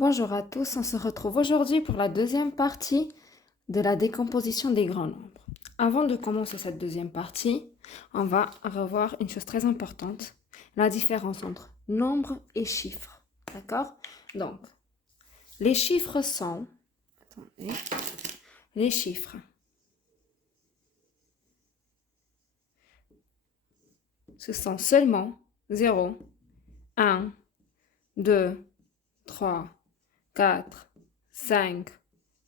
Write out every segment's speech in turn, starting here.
Bonjour à tous, on se retrouve aujourd'hui pour la deuxième partie de la décomposition des grands nombres. Avant de commencer cette deuxième partie, on va revoir une chose très importante, la différence entre nombre et chiffre. D'accord? Donc, les chiffres sont... Attendez, les chiffres. Ce sont seulement 0, 1, 2, 3, 4, 5,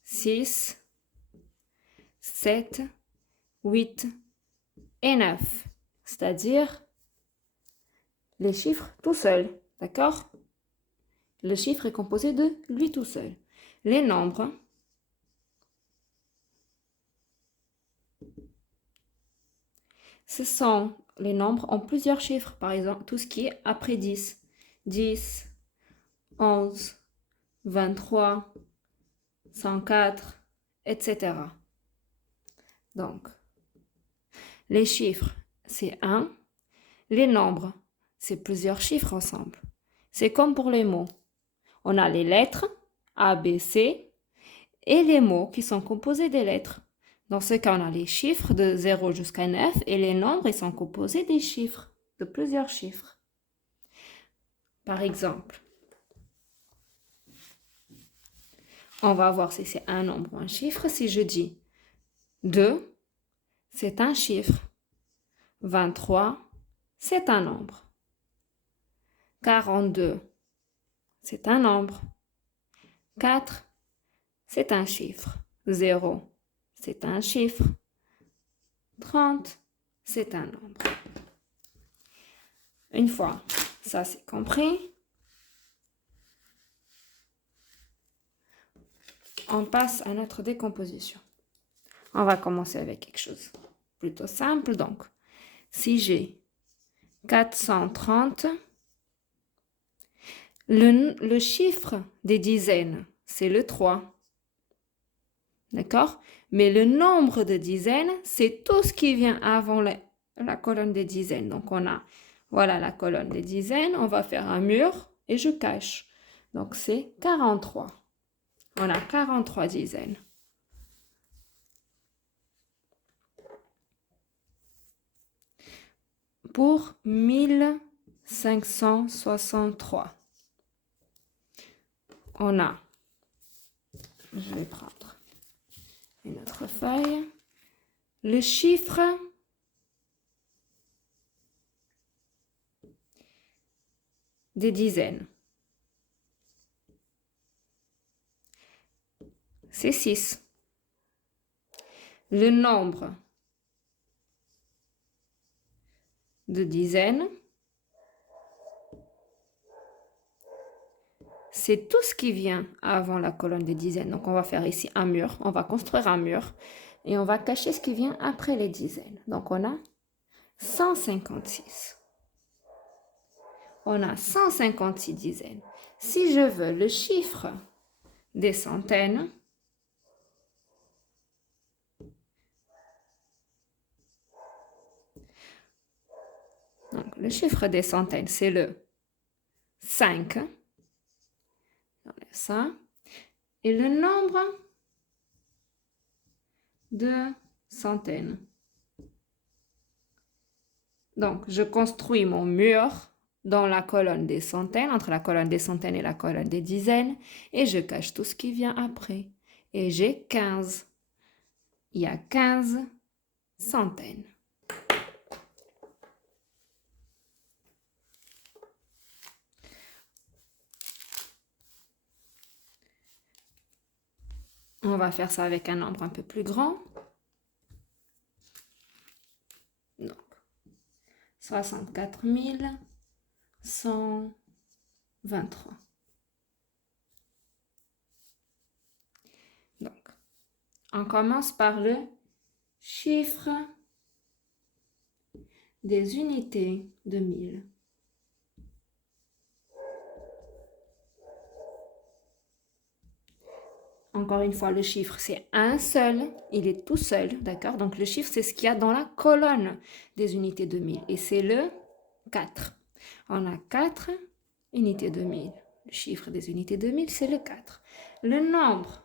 6, 7, 8 et 9. C'est-à-dire les chiffres tout seuls. D'accord? Le chiffre est composé de lui tout seul. Les nombres, ce sont les nombres en plusieurs chiffres. Par exemple, tout ce qui est après 10. 10, 11, 23, 104, etc. Donc, les chiffres, c'est 1. Les nombres, c'est plusieurs chiffres ensemble. C'est comme pour les mots. On a les lettres, A, B, C, et les mots qui sont composés des lettres. Dans ce cas, on a les chiffres de 0 jusqu'à 9 et les nombres, ils sont composés des chiffres, de plusieurs chiffres. Par exemple, on va voir si c'est un nombre ou un chiffre. Si je dis 2, c'est un chiffre. 23, c'est un nombre. 42, c'est un nombre. 4, c'est un chiffre. 0, c'est un chiffre. 30, c'est un nombre. Une fois ça c'est compris, on passe à notre décomposition. On va commencer avec quelque chose plutôt simple. Donc, si j'ai 430, le chiffre des dizaines, c'est le 3. D'accord? Mais le nombre de dizaines, c'est tout ce qui vient avant la colonne des dizaines. Donc, on a, voilà la colonne des dizaines. On va faire un mur et je cache. Donc, c'est 43. On a 43 dizaines. Pour 1563, on a, je vais prendre une autre feuille, le chiffre des dizaines. C'est 6. Le nombre de dizaines, c'est tout ce qui vient avant la colonne des dizaines. Donc, on va faire ici un mur. On va construire un mur et on va cacher ce qui vient après les dizaines. Donc, on a 156. On a 156 dizaines. Si je veux le chiffre des centaines, donc le chiffre des centaines, c'est le 5. Ça. Et le nombre de centaines. Donc, je construis mon mur dans la colonne des centaines, entre la colonne des centaines et la colonne des dizaines, et je cache tout ce qui vient après. Et j'ai 15. Il y a 15 centaines. On va faire ça avec un nombre un peu plus grand. Donc, 64 123. Donc, on commence par le chiffre des unités de 1000. Encore une fois, le chiffre, c'est un seul. Il est tout seul, d'accord? Donc, le chiffre, c'est ce qu'il y a dans la colonne des unités de 1000. Et c'est le 4. On a 4 unités de 1000. Le chiffre des unités de 1000, c'est le 4. Le nombre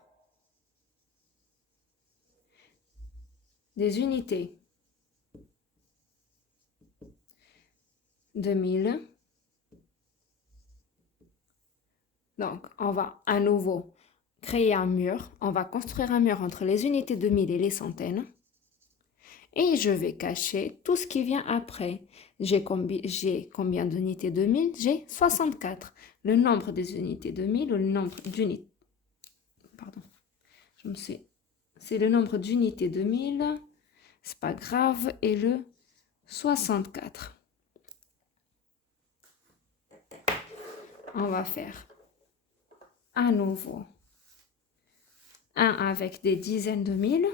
des unités de 1000. Donc, on va à nouveau créer un mur. On va construire un mur entre les unités de 1000 et les centaines. Et je vais cacher tout ce qui vient après. J'ai combien d'unités de 1000? J'ai 64. Le nombre des unités de 1000 ou le nombre d'unités... Pardon. C'est le nombre d'unités de 1000. C'est pas grave. Et le 64. On va faire à nouveau un avec des dizaines de mille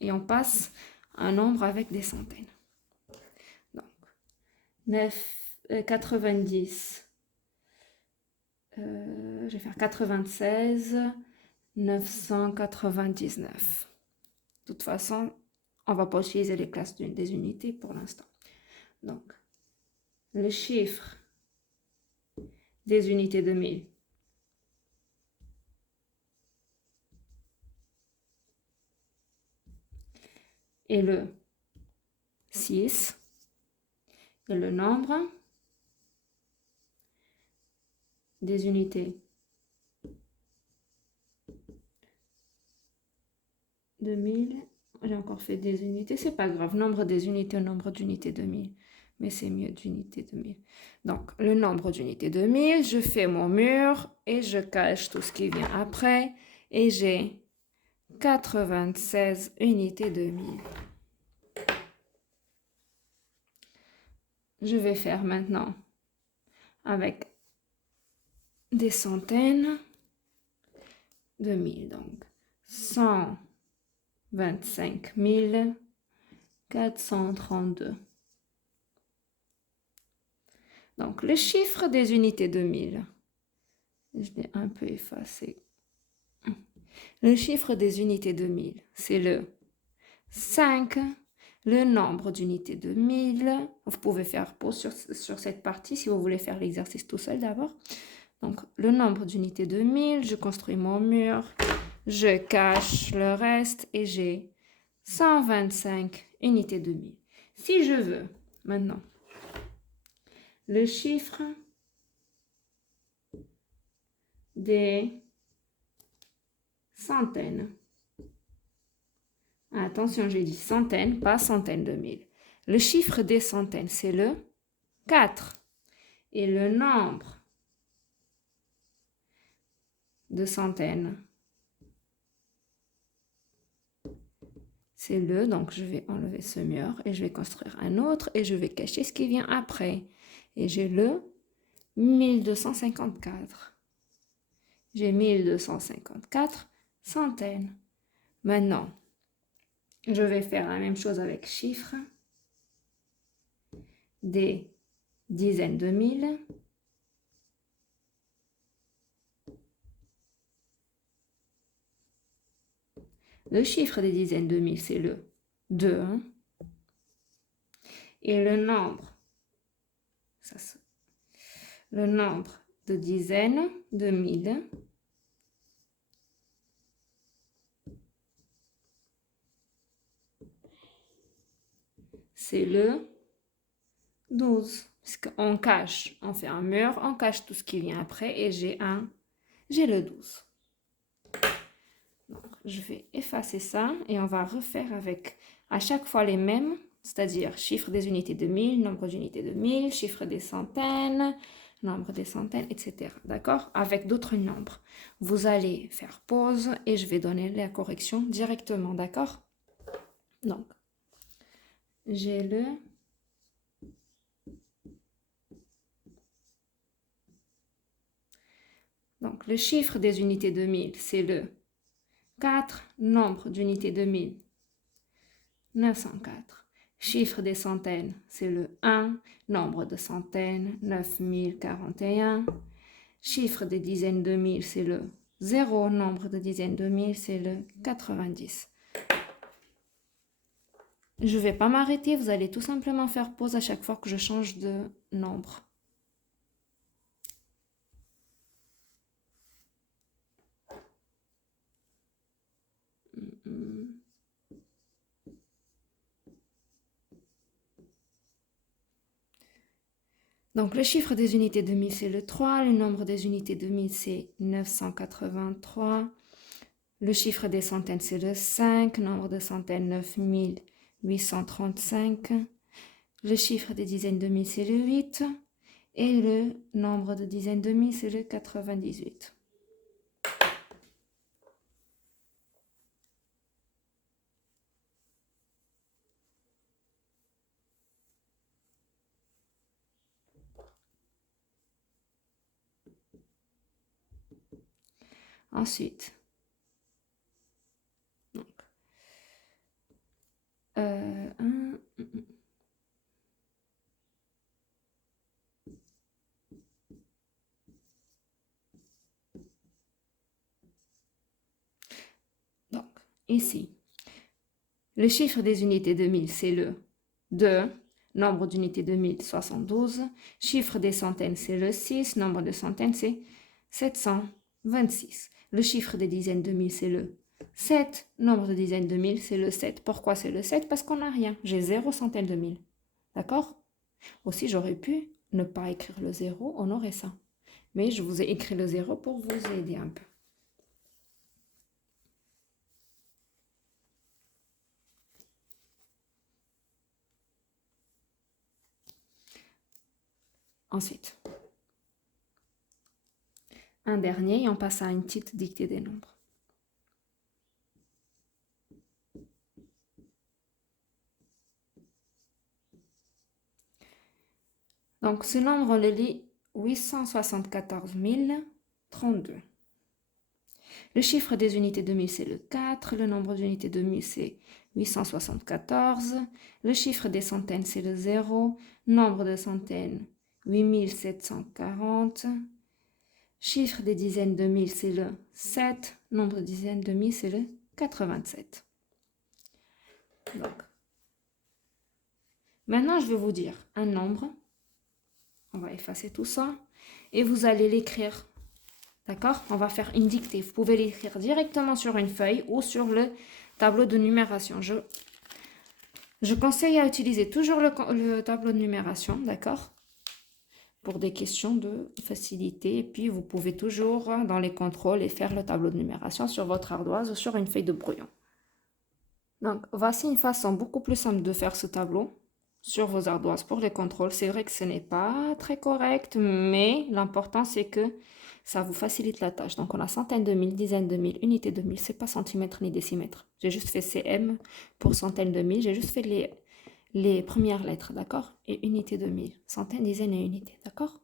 et on passe un nombre avec des centaines. Donc, 90, je vais faire 96, 999. De toute façon, on ne va pas utiliser les classes des unités pour l'instant. Donc, le chiffre des unités de 1000. Et le 6. Et le nombre des unités de 1000. J'ai encore fait des unités, c'est pas grave. Nombre des unités au nombre d'unités de 1000. Mais c'est mieux d'unités de 1000. Donc, le nombre d'unités de 1000, je fais mon mur et je cache tout ce qui vient après. Et j'ai 96 unités de 1000. Je vais faire maintenant avec des centaines de 1000. Donc, 125 432. Donc, le chiffre des unités de 1000. Je l'ai un peu effacé. Le chiffre des unités de 1000, c'est le 5. Le nombre d'unités de 1000. Vous pouvez faire pause sur cette partie si vous voulez faire l'exercice tout seul d'abord. Donc, le nombre d'unités de 1000, je construis mon mur, je cache le reste et j'ai 125 unités de 1000. Si je veux maintenant le chiffre des centaines. Attention, j'ai dit centaines, pas centaines de mille. Le chiffre des centaines, c'est le 4. Et le nombre de centaines, c'est le, donc je vais enlever ce mur et je vais construire un autre et je vais cacher ce qui vient après. Et j'ai le 1254. J'ai 1254 centaines. Maintenant, je vais faire la même chose avec chiffres des dizaines de mille. Le chiffre des dizaines de mille, c'est le 2. Et le nombre, le nombre de dizaines de mille, c'est le 12. Parce qu'on cache, on fait un mur, on cache tout ce qui vient après et j'ai le 12. Donc, je vais effacer ça et on va refaire avec à chaque fois les mêmes, c'est-à-dire chiffre des unités de 1000, nombre d'unités de 1000, chiffre des centaines, nombre des centaines, etc. D'accord? Avec d'autres nombres. Vous allez faire pause et je vais donner la correction directement, d'accord? Donc, j'ai le... Donc, le chiffre des unités de 1000, c'est le 4, nombre d'unités de 1000, 904. Chiffre des centaines, c'est le 1, nombre de centaines, 9041. Chiffre des dizaines de mille, c'est le 0, nombre de dizaines de mille, c'est le 90. Je ne vais pas m'arrêter, vous allez tout simplement faire pause à chaque fois que je change de nombre. Donc, le chiffre des unités de 1000, c'est le 3. Le nombre des unités de 1000, c'est 983. Le chiffre des centaines, c'est le 5. Nombre de centaines, 9835. Le chiffre des dizaines de 1000, c'est le 8. Et le nombre de dizaines de 1000, c'est le 98. Ensuite, donc, donc, ici, le chiffre des unités de 1000, c'est le 2. Nombre d'unités de 1000, 72. Chiffre des centaines, c'est le 6. Nombre de centaines, c'est 726. Le chiffre des dizaines de 1000, c'est le 7. Nombre de dizaines de 1000, c'est le 7. Pourquoi c'est le 7? Parce qu'on n'a rien. J'ai 0 centaines de 1000. D'accord? Aussi, j'aurais pu ne pas écrire le 0, on aurait ça. Mais je vous ai écrit le 0 pour vous aider un peu. Ensuite, un dernier et on passe à une petite dictée des nombres. Donc, ce nombre, on le lit 874 032. Le chiffre des unités de 1000, c'est le 4. Le nombre d'unités de 1000, c'est 874. Le chiffre des centaines, c'est le 0. Nombre de centaines, 8740. Chiffre des dizaines de 1000, c'est le 7. Nombre de dizaines de 1000, c'est le 87. Donc, maintenant, je vais vous dire un nombre. On va effacer tout ça. Et vous allez l'écrire. D'accord? On va faire une dictée. Vous pouvez l'écrire directement sur une feuille ou sur le tableau de numération. Je conseille à utiliser toujours le tableau de numération. D'accord? Pour des questions de facilité. Et puis, vous pouvez toujours, dans les contrôles, et faire le tableau de numération sur votre ardoise ou sur une feuille de brouillon. Donc, voici une façon beaucoup plus simple de faire ce tableau sur vos ardoises pour les contrôles. C'est vrai que ce n'est pas très correct, mais l'important, c'est que ça vous facilite la tâche. Donc, on a centaines de mille, dizaines de mille, unités de mille. C'est pas centimètres ni décimètres. J'ai juste fait cm pour centaines de mille. J'ai juste fait les premières lettres, d'accord? Et unités de mille, centaines, dizaines et unités, d'accord?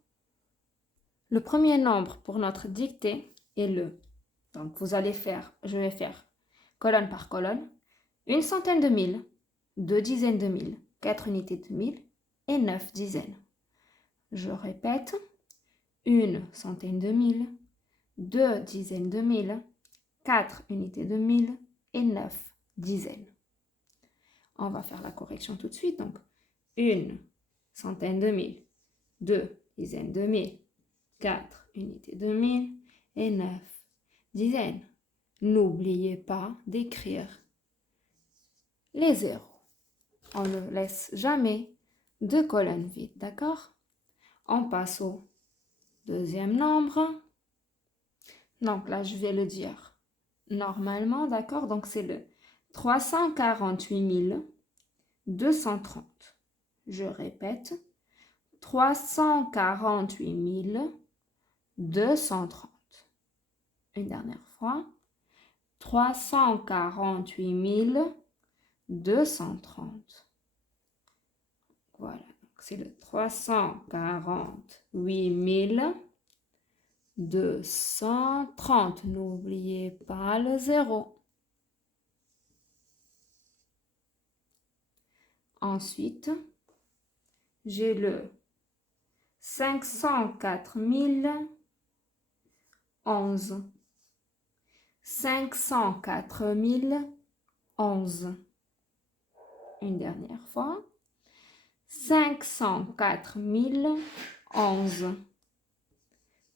Le premier nombre pour notre dictée est le. Donc, je vais faire colonne par colonne. Une centaine de mille, deux dizaines de mille, 4 unités de mille et 9 dizaines. Je répète, une centaine de mille, deux dizaines de mille, 4 unités de mille et 9 dizaines. On va faire la correction tout de suite. Donc, une centaine de mille, deux dizaines de mille, 4 unités de mille et 9 dizaines. N'oubliez pas d'écrire les zéros. On ne laisse jamais deux colonnes vides, d'accord? On passe au deuxième nombre. Donc là, je vais le dire normalement, d'accord? Donc c'est le 348 230. Je répète, 348 230. Une dernière fois, 348 230. Voilà, c'est le 348 230. N'oubliez pas le zéro. Ensuite, j'ai le 504 011. 504 011. Une dernière fois. 504 011.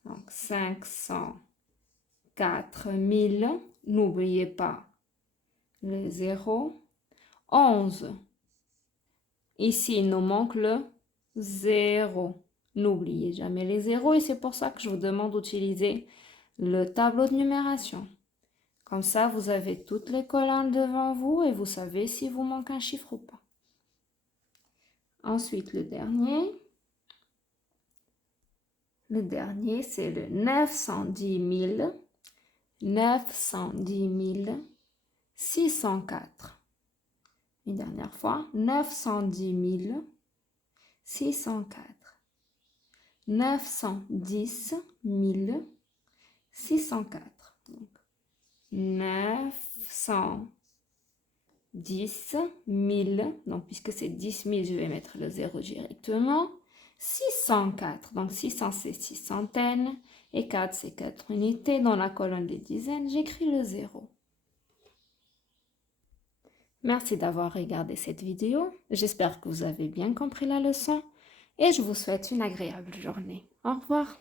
Donc 504 000. N'oubliez pas le 0. 11. Ici, il nous manque le 0. N'oubliez jamais les zéros et c'est pour ça que je vous demande d'utiliser le tableau de numération. Comme ça, vous avez toutes les colonnes devant vous et vous savez si vous manque un chiffre ou pas. Ensuite, le dernier. Le dernier, c'est le 910 604. Une dernière fois, 910 604. 910 604. Donc, 910 000. Donc, puisque c'est 10 000, je vais mettre le 0 directement. 604. Donc, 600, c'est 6 centaines. Et 4, c'est 4 unités. Dans la colonne des dizaines, j'écris le 0. Merci d'avoir regardé cette vidéo. J'espère que vous avez bien compris la leçon et je vous souhaite une agréable journée. Au revoir.